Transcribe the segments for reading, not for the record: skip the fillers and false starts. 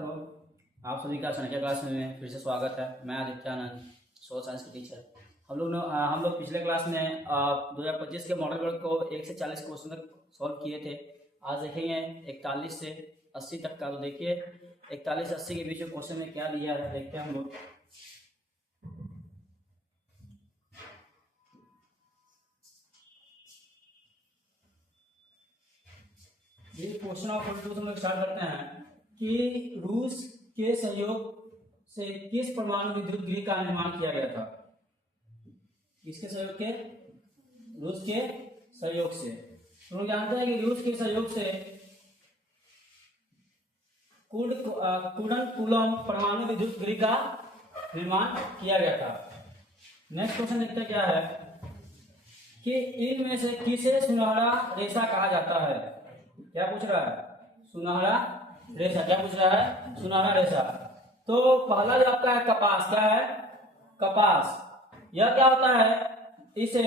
तो आप सभी का संख्या क्लास में फिर से स्वागत है। मैं आदित्यानंद, सोशल साइंस के टीचर। हम लोग पिछले क्लास में 2025 के मॉडल पेपर को 1 से 40 क्वेश्चन तक सॉल्व किए थे। आज देखेंगे 41 से 80 तक का। तो देखिए 41 से 80 के बीच में क्वेश्चन में क्या दिया है, देखते हैं हम लोग। ये क्वेश्चन ऑफ 42 हम लोग स्टार्ट करते हैं कि रूस के सहयोग से किस परमाणु विद्युत गृह का निर्माण किया गया था। किसके सहयोग के? रूस के सहयोग से। तो हम जानते हैं कि रूस के सहयोग से कुडनकुलम परमाणु विद्युत गृह का निर्माण किया गया था। नेक्स्ट क्वेश्चन देखते हैं क्या है कि इनमें से किसे सुनहरा रेशा कहा जाता है। क्या पूछ रहा है? सुनहरा रेशा। क्या पूछ रहा है? सुनहरा रेशा। तो पहला जो आपका है कपास। क्या है? कपास। यह क्या होता है? इसे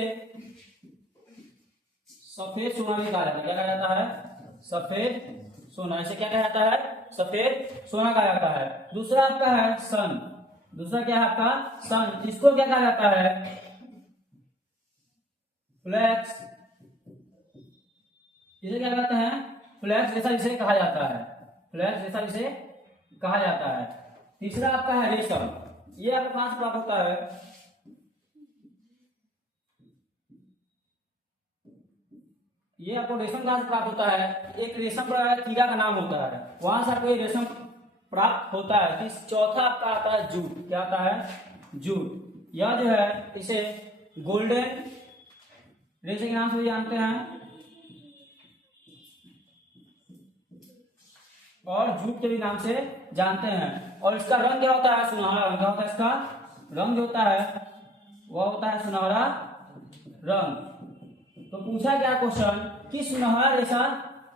सफेद सोना भी कहा जाता है। क्या कहा जाता है? सफेद सोना। इसे क्या कहा जाता है? सफेद सोना कहा जाता है। दूसरा आपका है सन। दूसरा क्या है आपका? सन। इसको क्या कहा जाता है? फ्लैक्स। इसे क्या कहते हैं? फ्लैक्स रेशा इसे कहा जाता है। फ्लैक्स रेशा इसे कहा जाता है। तीसरा आपका है रेशम। ये आपको कहां से प्राप्त होता है? ये आपको रेशम कहां से प्राप्त होता है? एक रेशम कीड़ा का नाम होता है, वहां से आपको ये रेशम प्राप्त होता है। चौथा आपका आता है जूट। क्या आता है? जूट। यह जो है इसे गोल्डन रेशे के नाम से भी जानते हैं और जूट के भी नाम से जानते हैं। और इसका रंग क्या होता है? सुनहरा रंग। क्या होता है इसका रंग? जो होता है वह होता है सुनहरा रंग। तो पूछा क्या क्वेश्चन कि सुनहरा रेशा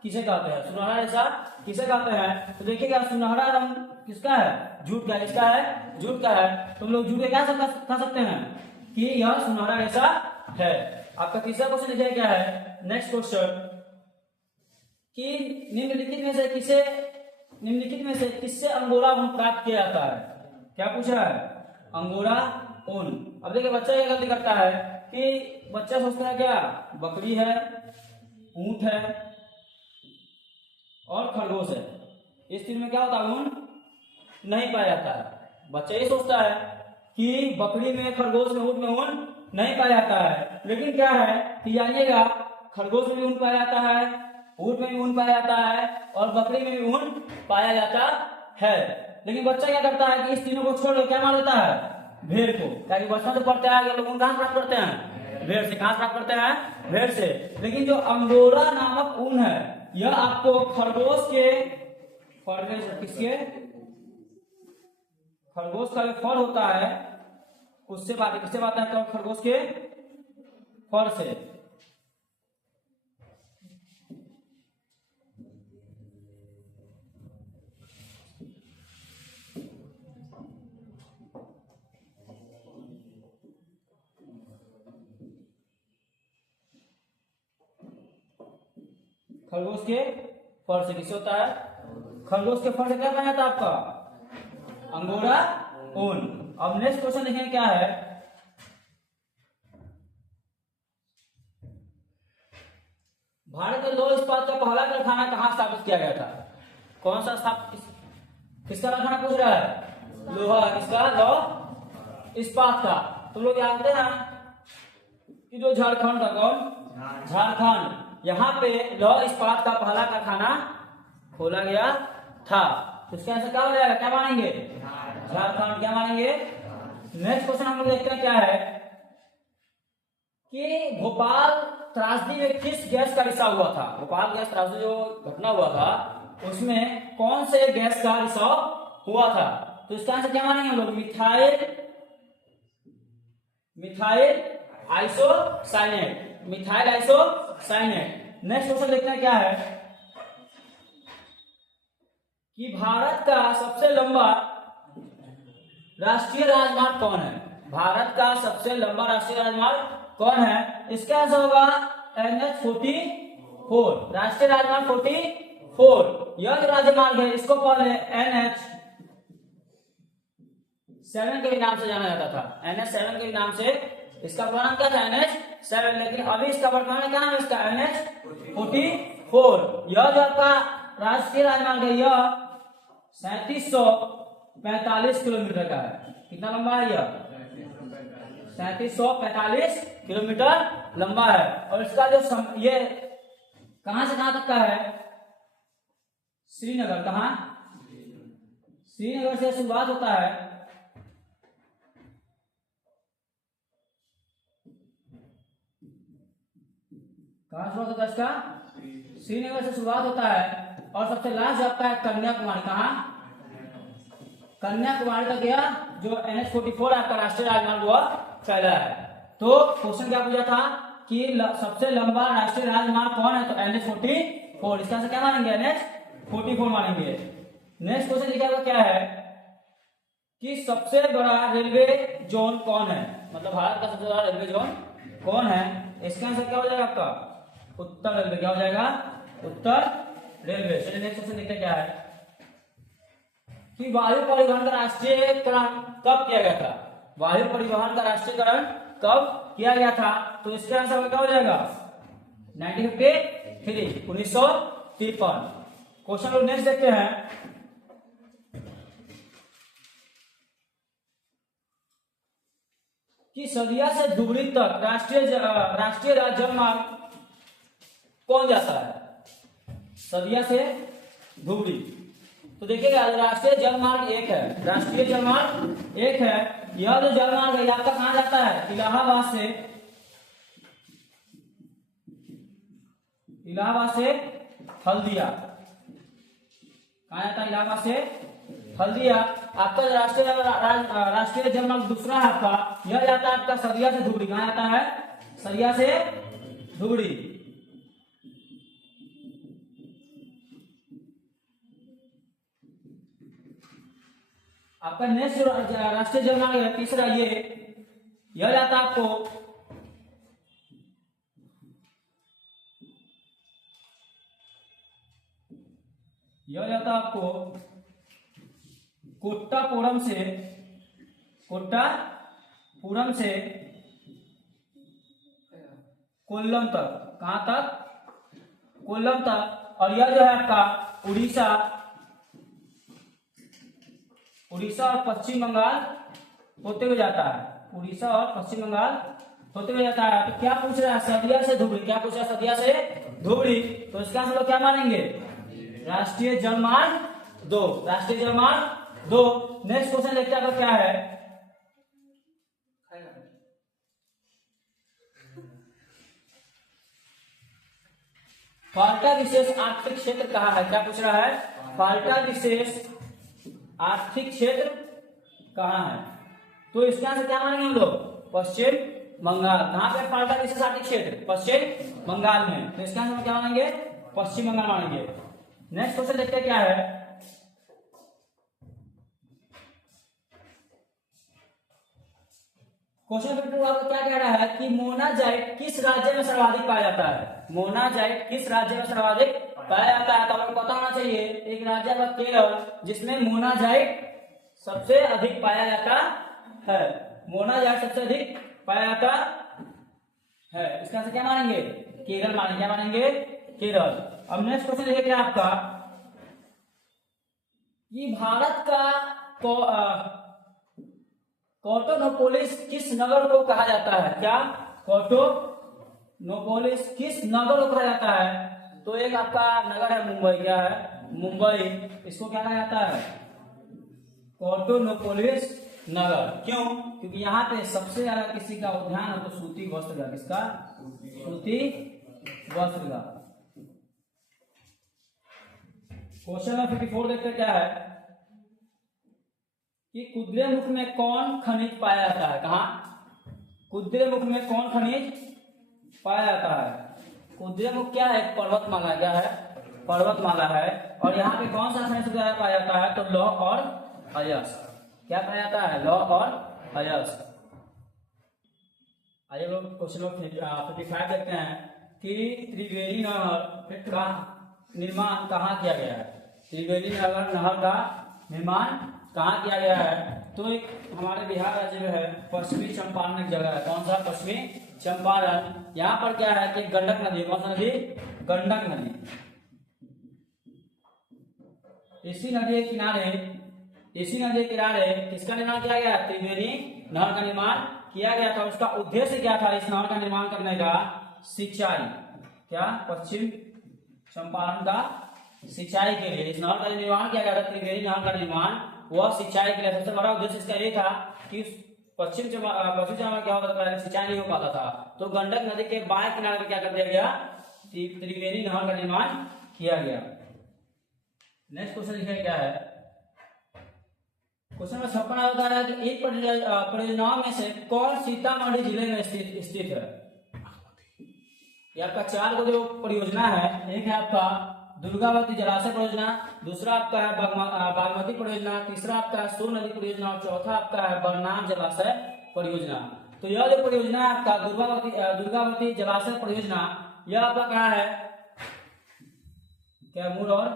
किसे कहते हैं? सुनहरा रेशा किसे कहते हैं? तो देखिएगा सुनहरा रंग किसका है? जूट का। इसका है? जूट का है। तो हम लोग जूट क्या कह सकते हैं कि यह सुनहरा रेशा है। आपका तीसरा क्वेश्चन देखिए क्या है। नेक्स्ट क्वेश्चन कि निम्नलिखित में से किससे अंगोरा ऊन प्राप्त किया जाता है। क्या पूछा है? अंगोरा ऊन। अब देखिए बच्चा ये गलती करता है कि बच्चा सोचता है क्या बकरी है, ऊंट है और खरगोश है, इस तीन में क्या होता है? ऊन नहीं पाया जाता है। बच्चा ये सोचता है कि बकरी में, खरगोश में, ऊंट में ऊन नहीं पाया जाता है। लेकिन क्या है कि जानिएगा खरगोश में भी ऊन पाया जाता है, ऊंट में भी ऊन पाया जाता है और बकरी में भी ऊन पाया जाता है। लेकिन बच्चा क्या करता है कि इस तीनों को छोड़ क्या मान लेता है? भेड़ को। ताकि बच्चा तो पढ़ते हैं लोग ऊन कहां से प्राप्त करते हैं? भेड़ से। कहां से प्राप्त करते हैं? भेड़ से। लेकिन जो अंगोरा नामक ऊन है यह आपको खरगोश के किसके? खरगोश का जो फर होता है उससे बात है। किससे बात है? तो खरगोश के फर से। खरगोश के फर से। किससे होता है? खरगोश के फर से क्या बना था आपका? अंगोरा ऊन। अब नेक्स्ट क्वेश्चन देखें क्या है। भारत में लौह इस्पात का पहला कारखाना कहां स्थापित किया गया था? कौन सा किसका कारखाना पूछ रहा है? लोहा। किसका? लौह इस्पात का। तुम लोग जानते हैं कि जो झारखंड था, कौन? झारखंड। यहाँ पे लौह इस्पात का पहला कारखाना खोला गया था। तो इसका आंसर क्या हो जाएगा? क्या मानेंगे? झारखंड। क्या मानेंगे? नेक्स्ट क्वेश्चन हम लोग देखते हैं क्या है कि भोपाल त्रासदी में किस गैस का रिसाव हुआ था? भोपाल गैस त्रासदी जो घटना हुआ था उसमें कौन से गैस का रिसाव हुआ था? तो इसका आंसर क्या मानेंगे हम लोग? Methyl isocyanate. Methyl isocyanate. Next question देखते हैं क्या है कि भारत का सबसे लंबा राष्ट्रीय राजमार्ग कौन है? भारत का सबसे लंबा राष्ट्रीय राजमार्ग कौन है? इसका आंसर होगा NH-44, राष्ट्रीय राजमार्ग 44। यह जो राजमार्ग है इसको पहले NH7 के भी नाम से जाना जाता था, NH7 के भी नाम से इसका पुराना नाम क्या था, NH7, लेकिन अभी इसका वर्तमान में क्या नाम है इसका, NH44। यह जो आपका राष्ट्रीय राजमार्ग है यह 3745 किलोमीटर का है। कितना लंबा है यह, 3745 किलोमीटर लंबा है। और इसका जो ये कहां से कहां तक का है, श्रीनगर, कहां, श्रीनगर से शुरुआत होता है, कहां शुरुआत होता है इसका, श्रीनगर से शुरुआत होता है और सबसे लास्ट आपका है कन्याकुमारी, कहां, कन्याकुमारी तक यह जो NH44 आपका राष्ट्रीय राजमार्ग वह फैला है। तो क्वेश्चन क्या पूछा था कि सबसे लंबा राष्ट्रीय राजमार्ग कौन है, तो NH44, इसका से क्या मानेंगे, NH44 मानेंगे। नेक्स्ट क्वेश्चन लिखा हुआ क्या है कि सबसे बड़ा रेलवे जोन कौन है, मतलब भारत का सबसे बड़ा रेलवे जोन कौन है। इसका आंसर क्या हो जाएगा आपका, उत्तर रेलवे, क्या हो जाएगा, उत्तर रेलवे। चलिए नेक्स्ट क्वेश्चन देखते क्या है कि वायु परिवहन का राष्ट्रीयकरण कब किया गया था, वायु परिवहन का राष्ट्रीयकरण कब किया गया था, तो इसका आंसर क्या हो जाएगा, 1953। क्वेश्चन लोग नेक्स्ट देखते हैं कि सदिया से धुबरी तक राष्ट्रीय राजमार्ग कौन जाता है, सदिया से धुबरी। तो देखिएगा राष्ट्रीय जलमार्ग एक है, राष्ट्रीय जलमार्ग एक है। यह जो जलमार्ग है आपका कहां जाता है, इलाहाबाद से हल्दिया, कहां जाता है, इलाहाबाद से हल्दिया। आपका राष्ट्रीय जलमार्ग दूसरा है आपका, यह जाता है आपका सदिया से धुबरी, कहां जाता है, सदिया से धुबरी। आपका नेक्स्ट राष्ट्रीय जलमार्ग है तीसरा, यह जाता है आपको कोट्टापुरम से कोल्लम तक, कहां तक, कोल्लम तक। और यह जो है आपका उड़ीसा और पश्चिम बंगाल होते हुए जाता है, उड़ीसा और पश्चिम बंगाल होते हुए जाता है। तो क्या पूछ रहा है, सदिया से धुबरी, क्या पूछ रहा है, सदिया से धुबरी। तो इसका आंसर क्या मानेंगे, राष्ट्रीय जलमार्ग 2, राष्ट्रीय जलमार्ग 2। नेक्स्ट क्वेश्चन देखते हैं क्या है, फाल्टा विशेष आर्थिक क्षेत्र कहाँ है, क्या पूछ रहा है, फाल्टा विशेष आर्थिक क्षेत्र कहाँ है। तो इसका आंसर क्या मानेंगे हम लोग, पश्चिम बंगाल। कहां पे फाल्टा विशेष आर्थिक क्षेत्र, पश्चिम बंगाल में। तो इसका आंसर क्या मानेंगे, पश्चिम बंगाल मानेंगे। नेक्स्ट क्वेश्चन देखते हैं क्या है, क्वेश्चन नंबर 2 आपको क्या कह रहा है कि मोनाजाइट किस राज्य में सर्वाधिक पाया जाता है, मोनाजाइट किस राज्य में सर्वाधिक पाया जाता है। तो आपको पता होना चाहिए एक राज्य है केरल जिसमें मोनाजाइट सबसे अधिक पाया जाता है, मोनाजाइट सबसे अधिक पाया जाता है। इसका आंसर क्या मानेंगे, केरल मानेंगे, क्या मानेंगे, केरल। अब नेक्स्ट क्वेश्चन देखिए आपका कि भारत का कॉटोनोपोलिस किस नगर को कहा जाता है, क्या कॉटोनोपोलिस किस नगर को कहा जाता है। तो एक आपका नगर है मुंबई, क्या है, मुंबई, इसको क्या कहा जाता है, कॉटोनोपोलिस नगर। क्यों, क्योंकि यहाँ पे सबसे ज्यादा किसी का उद्यान है तो सूती वस्त्र का, किसका, सूती वस्त्र का। क्वेश्चन नंबर 54 देखते क्या है कि कुद्रेमुख में कौन खनिज पाया जाता है, कहा, कुद्रेमुख में कौन खनिज पाया जाता है। कुद्रेमुख क्या है, पर्वतमाला, क्या है, पर्वतमाला है। और यहाँ पे कौन सा खनिज पाया जाता है, तो लौह और अयस्क। क्या पाया जाता है, लौह और अयस्क। आइए लोग क्वेश्चन नंबर 55 देखते हैं कि त्रिवेणी नहर का निर्माण कहाँ किया गया है। त्रिवेणी नहर का निर्माण कहाँ किया गया है? तो एक हमारे बिहार राज्य में है पश्चिमी चंपारण एक जगह है। कौन सा? पश्चिमी चंपारण। यहाँ पर क्या है कि गंडक नदी। कौन सा नदी? गंडक नदी। इसी नदी के किनारे किसका निर्माण किया गया? त्रिवेणी नहर का निर्माण किया गया था। उसका उद्देश्य क्या था इस नहर का निर्माण करने का? सिंचाई। क्या? पश्चिम चंपारण का सिंचाई के लिए इस नहर का निर्माण किया गया था। त्रिवेणी नहर का निर्माण वह सिंचाई के लिए। सबसे बड़ा उद्देश्य इसका ये था कि पश्चिम चंपारण में क्या होता था? पहले सिंचाई नहीं हो पाता था, तो गंडक नदी के बाएं किनारे पर क्या कर दिया गया? त्रिवेणी नहर का निर्माण किया गया। नेक्स्ट क्वेश्चन लिखा क्या है? क्वेश्चन नंबर 56 होता है कि इन परियोजनाओं में से कौन सीतामढ़ी जिले में स्थित है? ये आपका 4 को जो परियोजना है, एक है आपका दुर्गावती जलाशय परियोजना, दूसरा आपका है बागमती परियोजना, तीसरा आपका है सोन नदी परियोजना और चौथा आपका है बरनाम जलाशय परियोजना। तो यह जो परियोजना है आपका दुर्गावती जलाशय परियोजना, यह आपका कहाँ है? कैमूर और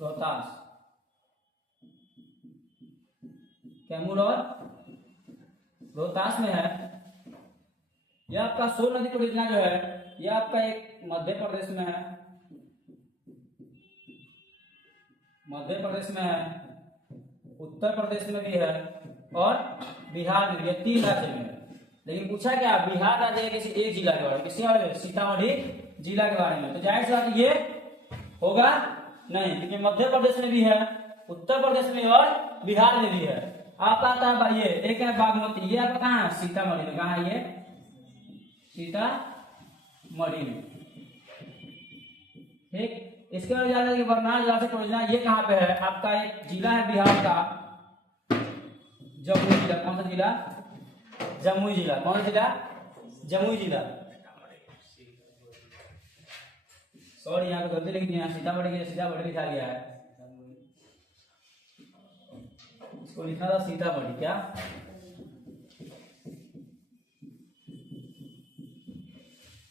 रोहतास। कैमूर और रोहतास में है। यह आपका सोन नदी परियोजना जो है, यह आपका एक मध्य प्रदेश में है। मध्य प्रदेश में है, उत्तर प्रदेश में भी है और बिहार में भी है। 3 राज्य में है। लेकिन पूछा क्या? बिहार राज्य के किसी एक जिला के बारे में, किसी और सीतामढ़ी जिला के बारे में। तो जाहिर सी बात ये होगा नहीं, क्योंकि मध्य प्रदेश में भी है, उत्तर प्रदेश में और बिहार में भी है। आपका आता है भाई ये एक है बागमती, ये आपका कहाँ है? सीतामढ़ी में। कहाँ है ये? सीतामढ़ी में। ठीक। इसके बाद जाना है कि बरनाल जलाशय परियोजना, ये कहाँ पे है? आपका एक जिला है बिहार का, जमुई जिला। कौन सा जिला? जमुई जिला। कौन सा जिला? जमुई जिला। सॉरी, यहाँ पे गलती लिख दिया, सीतामढ़ी के सीतामढ़ी लिखा गया है, इसको लिखना था सीतामढ़ी। क्या?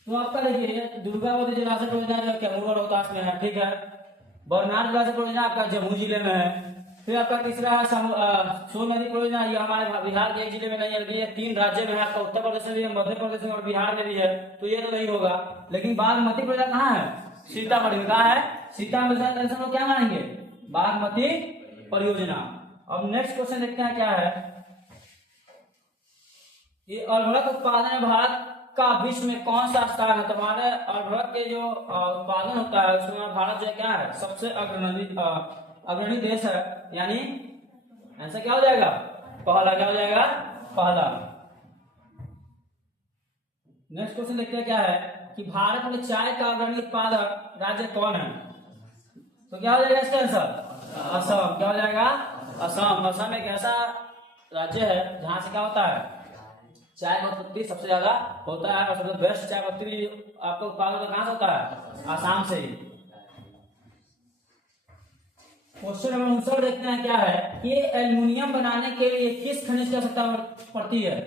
तो आपका देखिए दुर्गावती जलाशय परियोजना जो कैमूर और रोहतास में है, ठीक है। बरनाल जलाशय परियोजना आपका जमुई जिले में है। फिर आपका तीसरा है सोन नदी परियोजना, ये हमारे बिहार के एक जिले में नहीं है, ये 3 राज्य में है। आपका उत्तर प्रदेश में भी है, मध्य प्रदेश में और बिहार में भी है, तो ये तो नहीं होगा। लेकिन बागमती परियोजना कहाँ है? सीतामढ़ी में। कहाँ है? सीतामढ़ी। को क्या मानेंगे? बागमती परियोजना। अब नेक्स्ट क्वेश्चन देखते हैं क्या है। ये उर्वरक उत्पादन में भारत का विश्व में कौन सा स्थान है? तो हमारे उर्वरक के जो उत्पादन होता है उसमें भारत जो क्या है? सबसे अग्रणी देश है। यानी आंसर क्या हो जाएगा? पहला। क्या हो जाएगा? पहला। नेक्स्ट क्वेश्चन देखते हैं क्या है कि भारत में चाय का अग्रणी उत्पादक राज्य कौन है? तो क्या हो जाएगा इसका आंसर? असम। क्या हो जाएगा? असम। असम एक ऐसा राज्य है जहां से क्या होता है? चाय का उत्पत्ति सबसे ज्यादा होता है और सबसे बेस्ट चाय पत्ती आपका उत्पादन कहां से होता है? आसाम से ही। क्वेश्चन नंबर 59 देखते हैं क्या है कि एल्युमिनियम बनाने के लिए किस खनिज की आवश्यकता पड़ती है?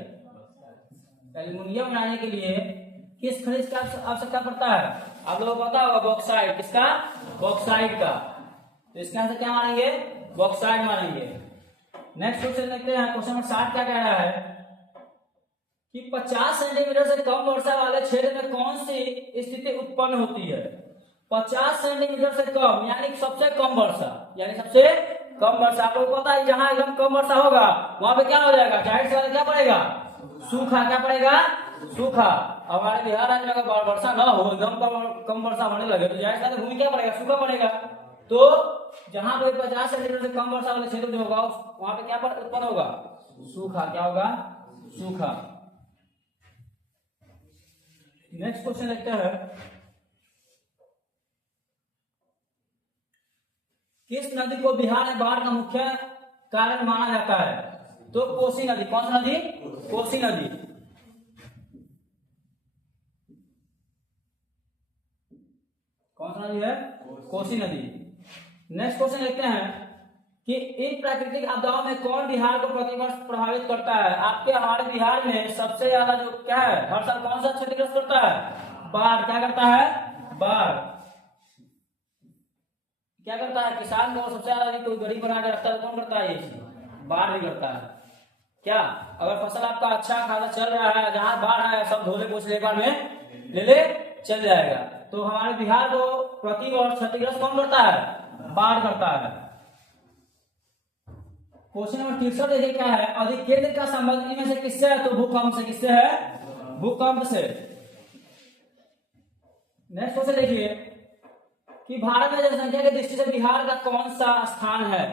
एल्युमिनियम बनाने के लिए किस खनिज का आवश्यकता पड़ता है? आप लोगों को पता होगा बॉक्साइट। किसका? बॉक्साइट का। तो इसका आंसर क्या मानेंगे? बॉक्साइट मानेंगे। नेक्स्ट क्वेश्चन देखते हैं। क्वेश्चन नंबर 60 क्या कह रहा है कि 50 सेंटीमीटर से कम वर्षा वाले क्षेत्र में कौन सी स्थिति उत्पन्न होती है? 50 सेंटीमीटर से कम यानी सबसे कम वर्षा, यानी सबसे कम वर्षा। आप लोगों को पता है जहां एकदम कम वर्षा होगा वहां पे क्या हो जाएगा? जाहिर सी बात क्या पड़ेगा? सूखा। क्या पड़ेगा? सूखा। हमारे बिहार राज्य में अगर वर्षा न हो, एकदम कम वर्षा होने लगे, तो जाहिर सी बात भूमि क्या पड़ेगा? सूखा पड़ेगा। तो जहां पे 50 सेंटीमीटर से कम वर्षा वाले क्षेत्र जो होगा वहां पे क्या उत्पन्न होगा? सूखा। क्या होगा? सूखा। नेक्स्ट क्वेश्चन देखते हैं। किस नदी को बिहार में बाढ़ का मुख्य कारण माना जाता है? तो कोसी नदी। कौन सी नदी? कोसी नदी। कौन सी नदी है? कोसी नदी। नेक्स्ट क्वेश्चन देखते हैं कि इन प्राकृतिक आपदाओं में कौन बिहार को प्रतिवर्ष प्रभावित करता है? आपके हमारे बिहार में सबसे ज्यादा जो क्या है, हर साल कौन सा क्षतिग्रस्त करता है? बाढ़। क्या करता है? बाढ़। क्या करता है, किसान को सबसे ज्यादा यदि कोई गरीब बना के रखता है तो कौन करता है, ये चीज बाढ़ भी करता है। क्या अगर फसल आपका अच्छा खासा चल रहा है, जहां बाढ़ है सब धोले पोछले एक बार में ले चल जाएगा। तो हमारे बिहार को प्रति वर्ष क्षतिग्रस्त कौन करता है, बाढ़ करता है। क्वेश्चन नंबर 63 देखिए क्या है, अधिक केंद्र का संबंध इनमें से किससे है, तो भूकंप से। किससे है, भूकंप से। नेक्स्ट क्वेश्चन देखिए कि भारत में जनसंख्या की दृष्टि से बिहार का कौन सा स्थान है,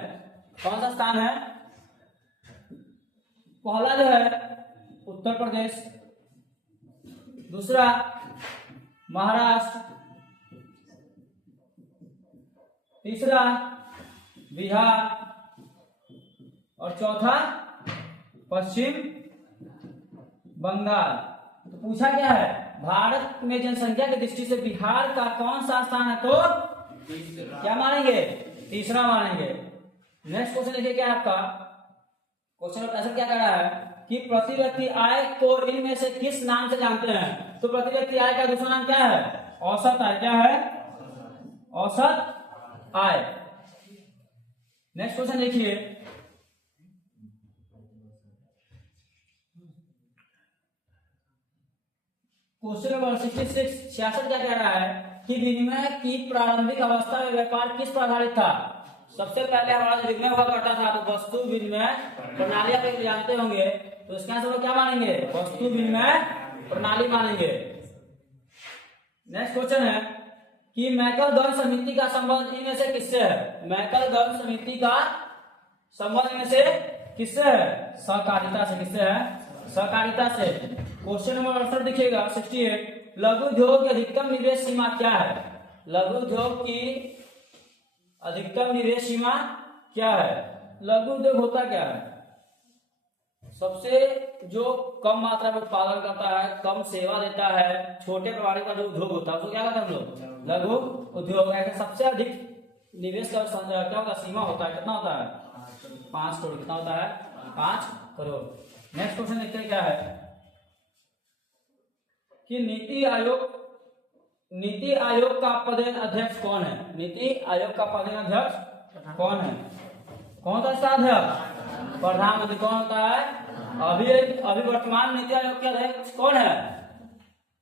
कौन सा स्थान है। पहला जो है उत्तर प्रदेश, दूसरा महाराष्ट्र, तीसरा बिहार और चौथा पश्चिम बंगाल। तो पूछा क्या है, भारत में जनसंख्या की दृष्टि से बिहार का कौन सा स्थान है, तो क्या मानेंगे, तीसरा मानेंगे। नेक्स्ट क्वेश्चन देखिए क्या है आपका, क्वेश्चन ऐसा क्या कह रहा है कि प्रति व्यक्ति आय को इनमें से किस नाम से जानते हैं। तो प्रति व्यक्ति आय का दूसरा नाम क्या है, औसत आय। क्या है, औसत आय। नेक्स्ट क्वेश्चन देखिए, क्वेश्चन नंबर 66 क्या कह रहा है कि विनिमय की प्रारंभिक अवस्था में व्यापार किस पर आधारित था। सबसे पहले हमारा जो विनिमय हुआ करता था तो वस्तु विनिमय प्रणाली आप जानते होंगे, तो इसके आंसर क्या मानेंगे, वस्तु विनिमय प्रणाली मानेंगे। नेक्स्ट क्वेश्चन है कि मैकल गन समिति का संबंध इनमें से किससे है। मैकल गन समिति का संबंध इनमें से किससे है, सहकारिता से। किससे है, सहकारिता से। क्वेश्चन नंबर 68 देखिएगा 68, लघु उद्योग की अधिकतम निवेश सीमा क्या है। लघु उद्योग की अधिकतम निवेश सीमा क्या है। लघु उद्योग होता क्या है, सबसे जो कम मात्रा में उत्पादन करता है, कम सेवा देता है, छोटे पैमाने का जो उद्योग होता है उसको क्या कहते हैं हम लोग, लघु उद्योग। ऐसा सबसे अधिक निवेश का क्या होता है, सीमा होता है, कितना होता है, 5 करोड़। कितना होता है, 5 करोड़। नेक्स्ट क्वेश्चन देखते हैं क्या है कि नीति आयोग का पदेन अध्यक्ष कौन है। नीति आयोग का पदेन अध्यक्ष कौन है, कौन सा इसका अध्यक्ष, प्रधानमंत्री। कौन होता है, अभी वर्तमान नीति आयोग के अध्यक्ष कौन है,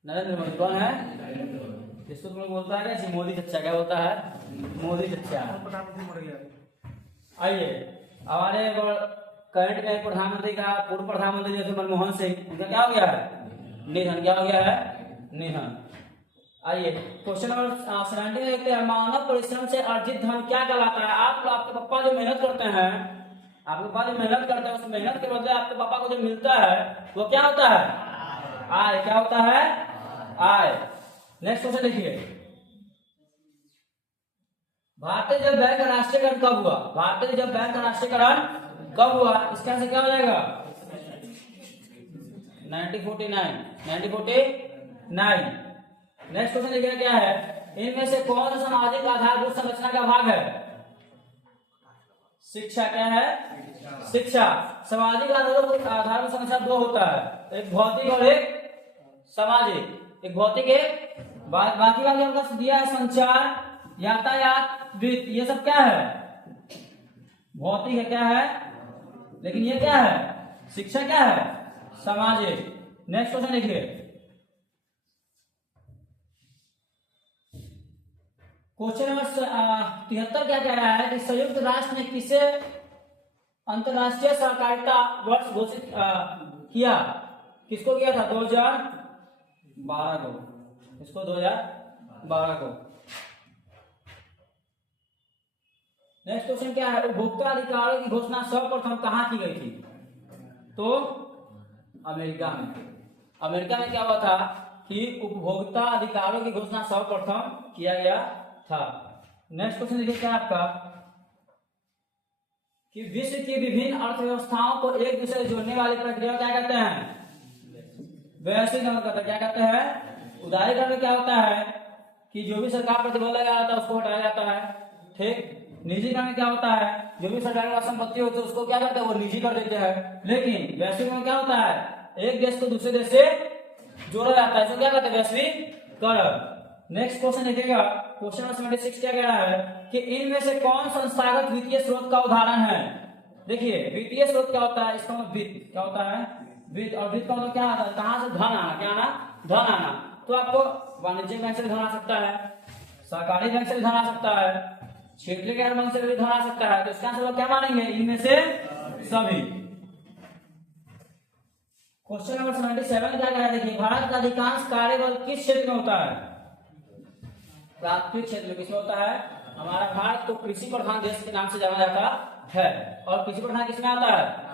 नरेंद्र मोदी। कौन है, जिसको तुम लोग बोलता है क्या, मोदी चच्चा। क्या बोलता है, मोदी चच्चा। आइए हमारे करंट में प्रधानमंत्री का, पूर्व प्रधानमंत्री जैसे मनमोहन सिंह, उनका क्या हो गया है, निधन। क्या हो गया है, निधन। आइए क्वेश्चन नंबर 70 देखते हैं, मानव परिश्रम से अर्जित धन क्या कहलाता है। आपके पापा जो मेहनत करते हैं, आपके पापा जो मेहनत करते हैं, उस मेहनत के बदले आपके पापा को जो मिलता है वो क्या होता है, आय। क्या होता है, आय। नेक्स्ट क्वेश्चन देखिए, भारतीय रिजर्व बैंक का राष्ट्रीयकरण कब हुआ। भारतीय रिजर्व बैंक का राष्ट्रीयकरण कब हुआ, इसका आंसर क्या हो जाएगा, 1949। नेक्स्ट क्वेश्चन देखिए क्या है, इनमें से कौन सा सामाजिक आधारभूत संरचना का भाग है। शिक्षा। क्या है, शिक्षा। सामाजिक आधारभूत संरचना दो होता है, एक भौतिक और एक सामाजिक। एक भौतिक, एक बाकी हमको दिया है संचार, यातायात, वित्त। ये सब क्या है, भौतिक है। क्या है, लेकिन ये क्या है, शिक्षा क्या है, सामाजिक। नेक्स्ट क्वेश्चन देखिए, क्वेश्चन नंबर 73 क्या कह रहा है कि संयुक्त राष्ट्र ने किसे अंतरराष्ट्रीय सहकारिता वर्ष घोषित किया। किसको किया था, 2012 को। इसको 2012 को। नेक्स्ट क्वेश्चन क्या है, उपभोक्ता अधिकारों की घोषणा सर्वप्रथम कहाँ की गई थी। तो अमेरिका में। अमेरिका में क्या हुआ था कि उपभोक्ता अधिकारों की घोषणा सर्वप्रथम किया गया था। नेक्स्ट क्वेश्चन देखिए क्या आपका कि विश्व की विभिन्न अर्थव्यवस्थाओं को एक दूसरे से जोड़ने वाली प्रक्रिया क्या कहते हैं, वैश्वीकरण कहते हैं। क्या कहते हैं, उदारीकरण में क्या होता है कि जो भी सरकार पर बोला गया था उसको हटाया जाता है, ठीक। निजीकरण में क्या होता है, जो भी सरकार की संपत्ति होती है उसको क्या करते हैं, वो निजी कर देते हैं। लेकिन वैश्वीकरण में क्या होता है, एक देश को दूसरे देश से जोड़ा जाता है, इसको क्या कहते हैं, वैश्वीकरण। नेक्स्ट क्वेश्चन देखिएगा, क्वेश्चन नंबर 76 क्या कह रहा है कि इनमें से कौन संस्थागत वित्तीय स्रोत का उदाहरण है। देखिए वित्तीय स्रोत क्या होता है, इसका मतलब वित्त क्या होता है, वित्त, और वित्त का मतलब क्या आता है, कहां से धन आना, क्या आना, धन आना। तो आपको वाणिज्यिक बैंक से धन आ सकता है, सहकारी बैंक से धन आ सकता है, क्षेत्रीय गैर बैंक से भी धन आ सकता है। तो इसका आंसर क्या मानेंगे, इनमें से सभी। क्वेश्चन नंबर 77 क्या कह रहा है, देखिए भारत का अधिकांश कार्यबल किस क्षेत्र में होता है, प्राथमिक क्षेत्र में। किसमें होता है, हमारा भारत तो कृषि प्रधान देश के नाम से जाना जाता है, और कृषि प्रधान किसमें आता है,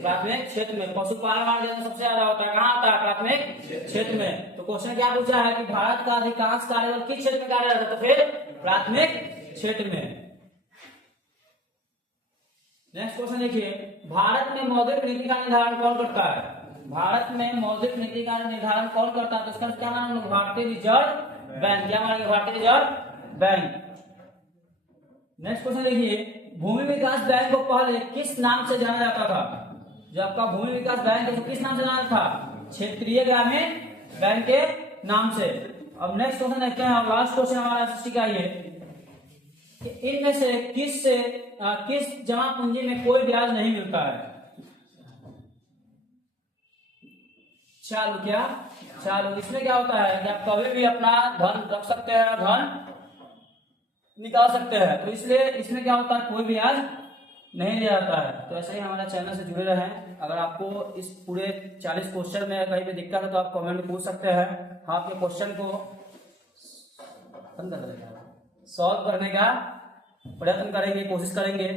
प्राथमिक क्षेत्र में। पशुपालन वाला देश सबसे ज्यादा होता है, कहाँ आता है, प्राथमिक क्षेत्र में। तो क्वेश्चन क्या पूछा है कि भारत का अधिकांश कार्यबल किस क्षेत्र में कार्यरत है, तो फिर प्राथमिक क्षेत्र में। नेक्स्ट क्वेश्चन देखिए, भारत में मौद्रिक नीति का निर्धारण कौन करता है, भारत में मौद्रिक नीति का निर्धारण कौन करता है। तो इसका क्या नाम है, भारतीय रिजर्व बैंक। क्या मानेंगे, भारतीय रिजर्व बैंक। नेक्स्ट क्वेश्चन देखिए, भूमि विकास बैंक को पहले किस नाम से जाना जाता था, जो आपका भूमि विकास बैंक है तो किस नाम से जाना था, क्षेत्रीय ग्रामीण बैंक के नाम से। अब नेक्स्ट क्वेश्चन देखते हैं, और लास्ट क्वेश्चन हमारा एसएसटी का ये कि इनमें से किस जमा पूंजी में कोई ब्याज नहीं मिलता है। चालू इसमें क्या होता है कि आप कभी भी अपना धन रख सकते हैं, धन निकाल सकते हैं। तो इसलिए इसमें क्या होता है, कोई ब्याज नहीं दिया जाता है। तो ऐसे ही हमारा चैनल से जुड़े रहें। अगर आपको इस पूरे 40 क्वेश्चन में कहीं भी दिक्कत है तो आप कमेंट में पूछ सकते हैं, हम आपके क्वेश्चन को सॉल्व करने का प्रयत्न करेंगे, कोशिश करेंगे।